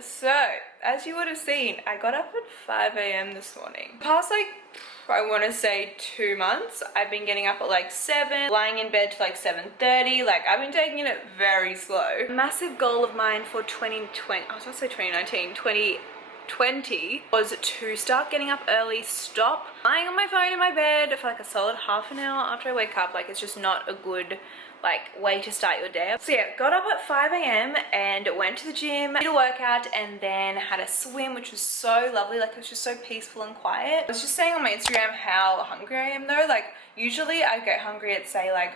So, as you would have seen, I got up at 5 a.m. this morning. Past like, I want to say 2 months, I've been getting up at like 7, lying in bed till like 7:30. Like, I've been taking it very slow. A massive goal of mine for 2020, I was going to say 2019, 2020 was to start getting up early, stop lying on my phone in my bed for like a solid half an hour after I wake up. Like, it's just not a good way to start your day. So yeah, got up at 5 a.m. and went to the gym, did a workout, and then had a swim, which was so lovely. Like, it was just so peaceful and quiet. I was just saying on my Instagram how hungry I am though. Like, usually I get hungry at say like,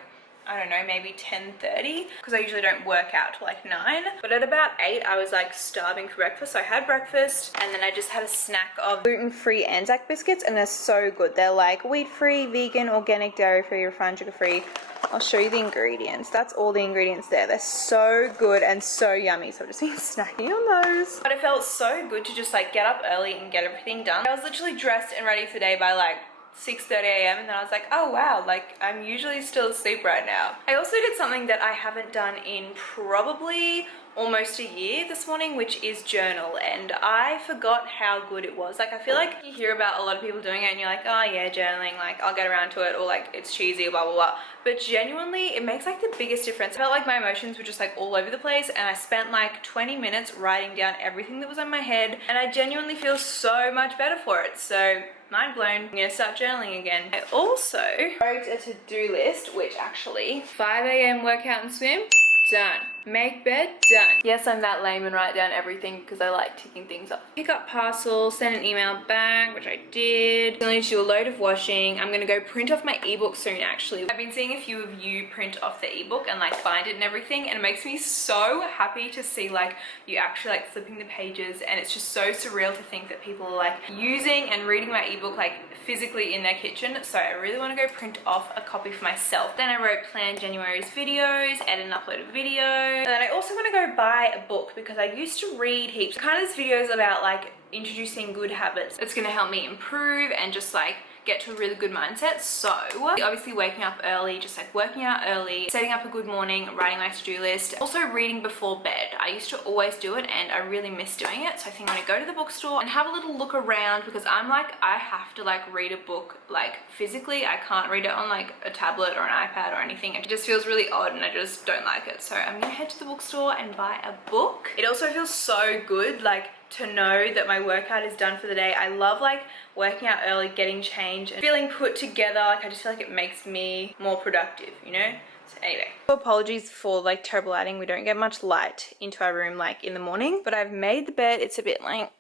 I don't know, maybe 10:30, because I usually don't work out till like 9. But at about 8, I was like starving for breakfast. So I had breakfast, and then I just had a snack of gluten-free Anzac biscuits, and they're so good. They're like wheat-free, vegan, organic, dairy-free, refined sugar-free. I'll show you the ingredients. That's all the ingredients there. They're so good and so yummy. So I've just been snacking on those. But it felt so good to just like get up early and get everything done. I was literally dressed and ready for the day by like 6:30 a.m. and then I was like, oh wow, like I'm usually still asleep right now. I also did something that I haven't done in probably almost a year this morning, which is journal, and I forgot how good it was. Like, I feel like you hear about a lot of people doing it and you're like, oh yeah, journaling, like I'll get around to it, or like it's cheesy, blah blah blah. But genuinely, it makes like the biggest difference. I felt like my emotions were just like all over the place, and I spent like 20 minutes writing down everything that was on my head, and I genuinely feel so much better for it. So mind blown. I'm gonna start journaling again. I also wrote a to-do list, which actually 5 a.m. workout and swim, done. Make bed, done. Yes, I'm that lame and write down everything because I like ticking things off. Pick up parcel, send an email back, which I did. Still need to do a load of washing. I'm gonna go print off my ebook soon, actually. I've been seeing a few of you print off the ebook and like find it and everything, and it makes me so happy to see like you actually like flipping the pages, and it's just so surreal to think that people are like using and reading my ebook like physically in their kitchen. So I really want to go print off a copy for myself. Then I wrote plan January's videos, edit and upload a video. And then I also want to go buy a book because I used to read heaps. Kind of this videos about like introducing good habits that's going to help me improve and just like get to a really good mindset. So obviously waking up early, just like working out early, setting up a good morning, writing my to-do list, also reading before bed. I used to always do it and I really miss doing it. So I think I'm gonna go to the bookstore and have a little look around, because I'm like, I have to like read a book like physically. I can't read it on like a tablet or an iPad or anything. It just feels really odd and I just don't like it. So I'm gonna head to the bookstore and buy a book. It also feels so good like to know that my workout is done for the day. I love like working out early, getting changed and feeling put together. Like, I just feel like it makes me more productive, you know? So anyway, apologies for like terrible lighting. We don't get much light into our room like in the morning, but I've made the bed. It's a bit like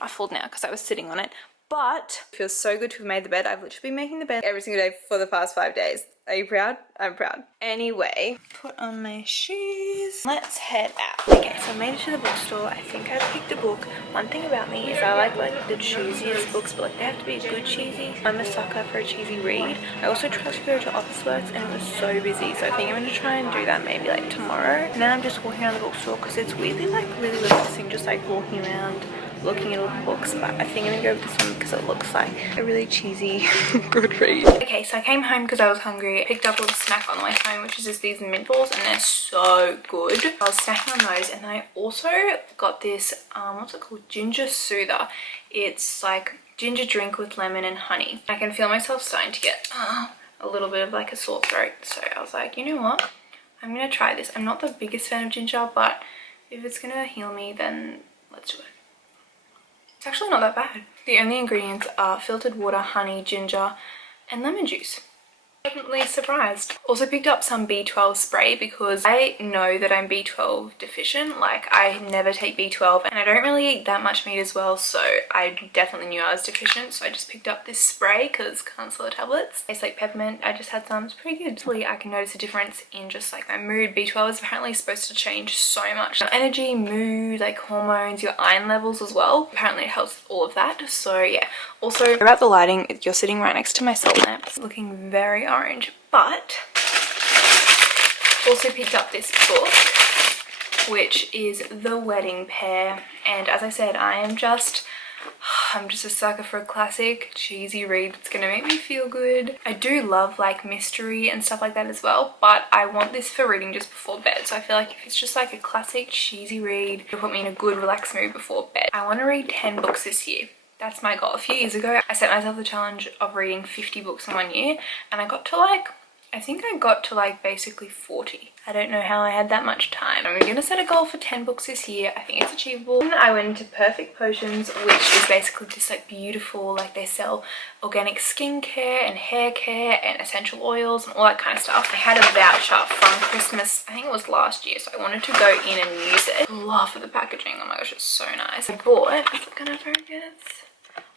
ruffled now because I was sitting on it, but it feels so good to have made the bed. I've literally been making the bed every single day for the past 5 days. Are you proud? I'm proud. Anyway, put on my shoes. Let's head out. Okay, so I made it to the bookstore. I think I picked a book. One thing about me is I like the cheesiest books, but like they have to be good cheesy. I'm a sucker for a cheesy read. I also tried to go to Officeworks and it was so busy, so I think I'm gonna try and do that maybe like tomorrow. And then I'm just walking around the bookstore because it's weirdly like really relaxing, just like walking around looking at all the books. But I think I'm gonna go with this one because it looks like a really cheesy good read. Okay, so I came home because I was hungry. I picked up a little snack on the way home, which is just these mint balls, and they're so good. I was snacking on those, and then I also got this what's it called, ginger soother. It's like ginger drink with lemon and honey. I can feel myself starting to get a little bit of like a sore throat, so I was like, you know what, I'm gonna try this. I'm not the biggest fan of ginger, but if it's gonna heal me, then let's do it. It's actually not that bad. The only ingredients are filtered water, honey, ginger, and lemon juice. Definitely surprised. Also picked up some B12 spray because I know that I'm B12 deficient. Like, I never take B12 and I don't really eat that much meat as well, so I definitely knew I was deficient. So I just picked up this spray because can't sell the tablets. It's like peppermint. I just had some. It's pretty good. Hopefully I can notice a difference in just like my mood. B12 is apparently supposed to change so much. Energy, mood, like hormones, your iron levels as well. Apparently it helps with all of that. So yeah. Also about the lighting, you're sitting right next to my salt lamp. It's looking very orange, but also picked up this book, which is The Wedding Pair. And as I said, I am just I'm just a sucker for a classic, cheesy read that's gonna make me feel good. I do love like mystery and stuff like that as well, but I want this for reading just before bed. So I feel like if it's just like a classic, cheesy read, it'll put me in a good, relaxed mood before bed. I want to read 10 books this year. That's my goal. A few years ago, I set myself the challenge of reading 50 books in 1 year, and I got to like, I think I got to like basically 40. I don't know how I had that much time. I'm gonna set a goal for 10 books this year. I think it's achievable. And I went into Perfect Potions, which is basically just like beautiful, like they sell organic skincare and hair care and essential oils and all that kind of stuff. I had a voucher from Christmas, I think it was last year, so I wanted to go in and use it. Love the packaging, oh my gosh, it's so nice. I bought, is it gonna focus?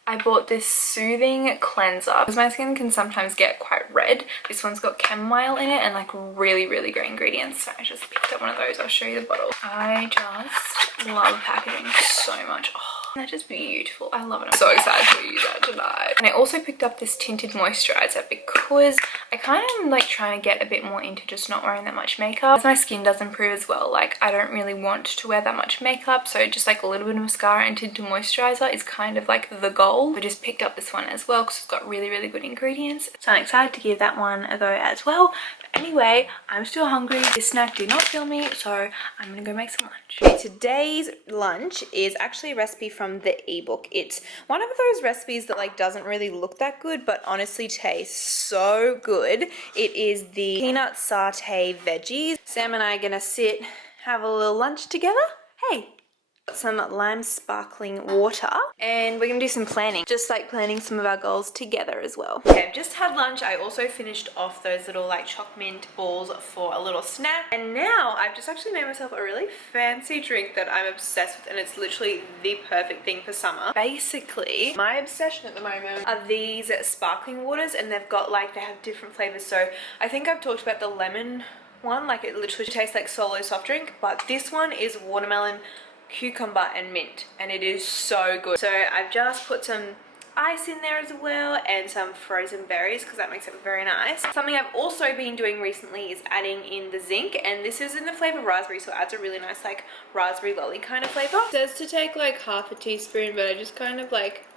I bought this soothing cleanser because my skin can sometimes get quite red. This one's got chamomile in it and like really great ingredients. So I just picked up one of those. I'll show you the bottle. I just love packaging so much. Oh, they're just beautiful. I love it. I'm so excited to use that tonight. And I also picked up this tinted moisturizer because I kind of am like trying to get a bit more into just not wearing that much makeup. As my skin does improve as well, like I don't really want to wear that much makeup. So just like a little bit of mascara and tinted moisturizer is kind of like the goal. I just picked up this one as well because it's got really good ingredients. So I'm excited to give that one a go as well. But anyway, I'm still hungry. This snack did not fill me, so I'm gonna go make some lunch. Okay, today's lunch is actually a recipe from the ebook. It's one of those recipes that like doesn't really look that good, but honestly tastes so good. It is the peanut satay veggies. Sam and I are gonna sit, have a little lunch together. Hey! Some lime sparkling water, and we're gonna do some planning, just like planning some of our goals together as well. Okay, I've just had lunch. I also finished off those little like choc mint balls for a little snack, and now I've just actually made myself a really fancy drink that I'm obsessed with, and it's literally the perfect thing for summer. Basically, my obsession at the moment are these sparkling waters, and they've got like, they have different flavors. So I think I've talked about the lemon one, like it literally tastes like solo soft drink, but this one is watermelon, cucumber and mint, and it is so good. So I've just put some ice in there as well and some frozen berries because that makes it very nice. Something I've also been doing recently is adding in the zinc, and this is in the flavor raspberry, so it adds a really nice like raspberry lolly kind of flavor. It says to take like half a teaspoon, but I just kind of like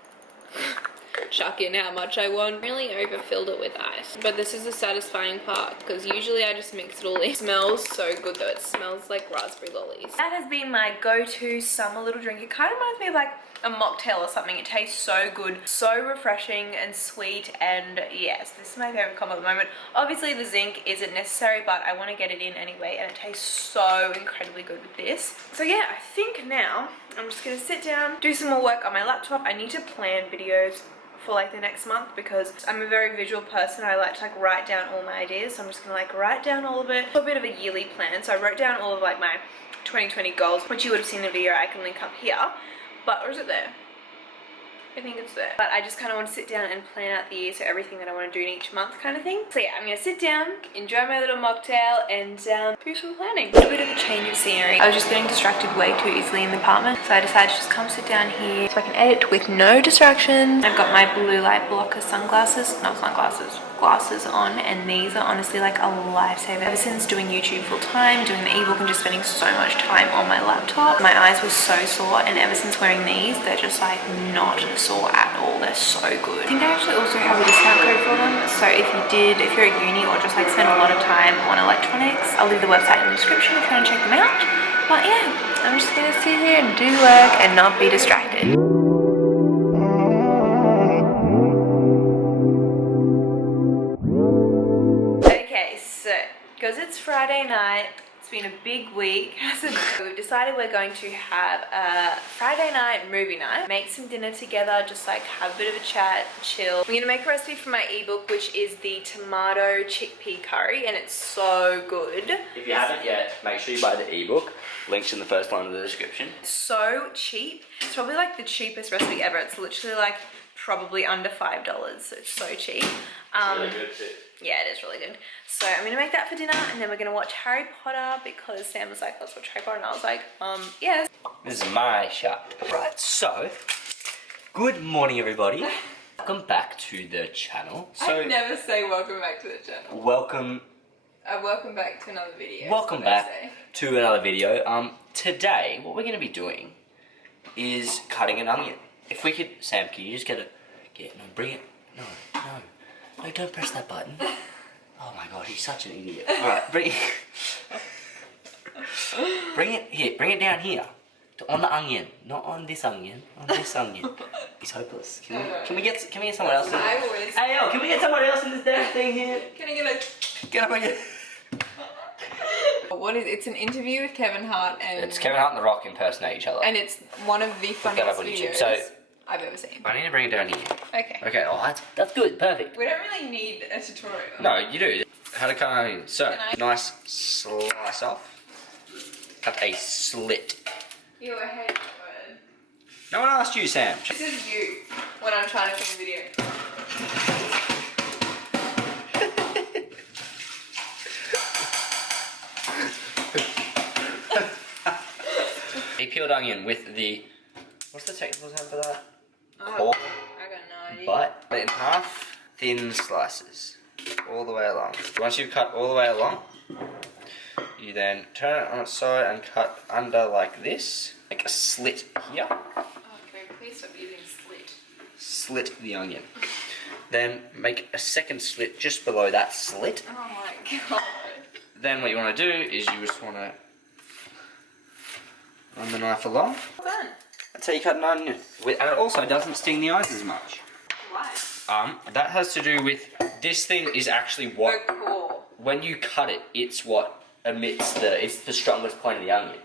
chuck in how much I want. Really overfilled it with ice, but this is the satisfying part because usually I just mix it all in. It smells so good though. It smells like raspberry lollies. That has been my go-to summer little drink. It kind of reminds me of like a mocktail or something. It tastes so good, so refreshing and sweet, and yes, this is my favorite combo at the moment. Obviously the zinc isn't necessary, but I want to get it in anyway, and it tastes so incredibly good with this. So yeah, I think now I'm just gonna sit down, do some more work on my laptop. I need to plan videos for like the next month because I'm a very visual person. I like to like write down all my ideas, so I'm just gonna like write down all of it. A bit of a yearly plan, so I wrote down all of like my 2020 goals, which you would have seen in the video. I can link up here, but or is it there? I think it's there. But I just kind of want to sit down and plan out the year, so everything that I want to do in each month kind of thing. So yeah, I'm going to sit down, enjoy my little mocktail, and do some planning. A bit of a change of scenery. I was just getting distracted way too easily in the apartment, so I decided to just come sit down here so I can edit with no distractions. I've got my blue light blocker sunglasses, not sunglasses, glasses on, and these are honestly like a lifesaver. Ever since doing YouTube full time, doing the ebook and just spending so much time on my laptop, my eyes were so sore, and ever since wearing these, they're just like not sore at all. They're so good. I think I actually also have a discount code for them, so if you're at uni or just like spend a lot of time on electronics, I'll leave the website in the description if you want to check them out. But yeah, I'm just gonna sit here and do work and not be distracted. Okay, so because it's Friday night, it's been a big week. We've decided we're going to have a Friday night movie night, make some dinner together, just like have a bit of a chat, chill. I'm gonna make a recipe for my ebook, which is the tomato chickpea curry, and it's so good. If you haven't yet, make sure you buy the ebook. Links in the first line of the description. It's so cheap. It's probably like the cheapest recipe ever. It's literally like probably under $5, so it's so cheap. It's really good too. Yeah, it is really good. So I'm gonna make that for dinner, and then we're gonna watch Harry Potter because Sam was like, let's watch Harry Potter, and I was like, yes. This is my shot. Right, so, good morning everybody. Welcome back to the channel. So, I never say welcome back to the channel. Welcome back to another video. Welcome back to another video. Today, what we're gonna be doing is cutting an onion. If we could, Sam, can you just no, bring it. No, don't press that button. Oh my god, he's such an idiot. Alright, bring it here, bring it down here. On the onion, not on this onion. On this onion. He's hopeless. Can we get someone else? Hey yo, can we get someone else in this damn thing here? Can I get Get up here. What is it's an interview with Kevin Hart and It's Kevin Hart and The Rock impersonate each other. and it's one of the funniest videos I've ever seen. I need to bring it down here. Okay. Okay, oh that's good, perfect. We don't really need a tutorial. No, you do. How to cut an onion. So, Can I- nice slice off. Cut a slit. You I hate that word. No one asked you, Sam. This is you when I'm trying to film a video. A peeled onion with the... What's the technical term for that? I Core. got no idea. But in half, thin slices. All the way along. Once you've cut all the way along, you then turn it on its side and cut under like this. Make a slit here. Okay, please stop using slit. Slit the onion. Then make a second slit just below that slit. Oh my god. Then what you want to do is you just want to run the knife along. Well done. That's how you cut an onion. And it also doesn't sting the eyes as much. Why? That has to do with, this thing is actually what, Oh, cool. when you cut it, it's what emits it's the strongest point of the onion.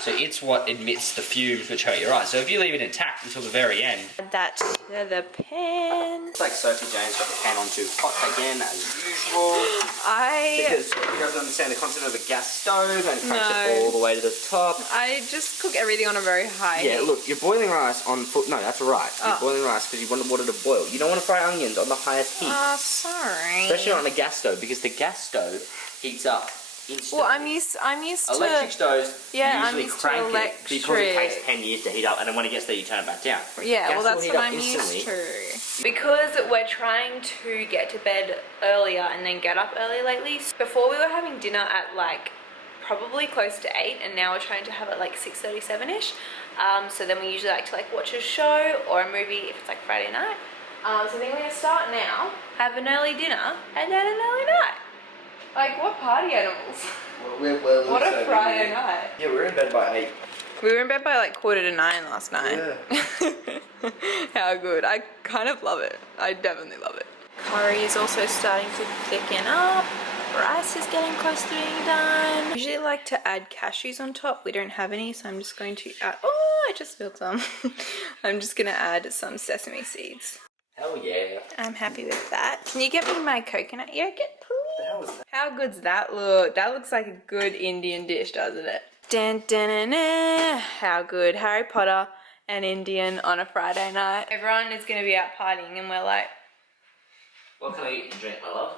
So it's what emits the fumes which hurt your eyes. So if you leave it intact until the very end. Add that to the pan. It's like Sophie James got the pan on too hot again as usual. Because you guys understand the concept of a gas stove and it takes it all the way to the top. I just cook everything on a very high Yeah, heat. look, you're boiling rice on no, that's right. You're boiling rice because you want the water to boil. You don't want to fry onions on the highest heat. Oh, sorry. Especially not on a gas stove because the gas stove heats up instantly. Well, I'm used to Electric stoves I'm usually used to crank it because it takes electric. 10 years to heat up, and then when it gets there, you turn it back down. Yeah, Gas well, will that's heat what up I'm instantly. used to. Because we're trying to get to bed earlier and then get up early lately. Before we were having dinner at like probably close to 8 and now we're trying to have it like 6:37ish. So then we usually like to watch a show or a movie if it's like Friday night. So I think we're going to start now, have an early dinner and then an early night. Like what party animals? What a Friday night. Yeah, we're in bed by 8. We were in bed by like 8:45 last night. Yeah. How good. I kind of love it. I definitely love it. Curry is also starting to thicken up. Rice is getting close to being done. I usually like to add cashews on top. We don't have any, so I'm just going to add... Oh, I just spilled some. I'm just going to add some sesame seeds. Hell yeah. I'm happy with that. Can you get me my coconut yogurt, please? What the hell was that? How good's that look? That looks like a good Indian dish, doesn't it? Dun, dun, dun, dun. How good. Harry Potter and Indian on a Friday night. Everyone is going to be out partying and we're like... What can I eat and drink, my love?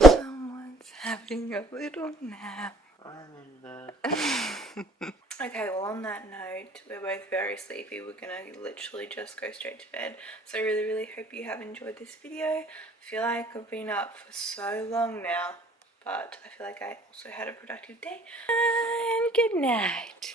Someone's having a little nap. I'm in bed. Okay, well on that note, we're both very sleepy. We're gonna literally just go straight to bed. So I really hope you have enjoyed this video. I feel like I've been up for so long now, but I feel like I also had a productive day. And good night.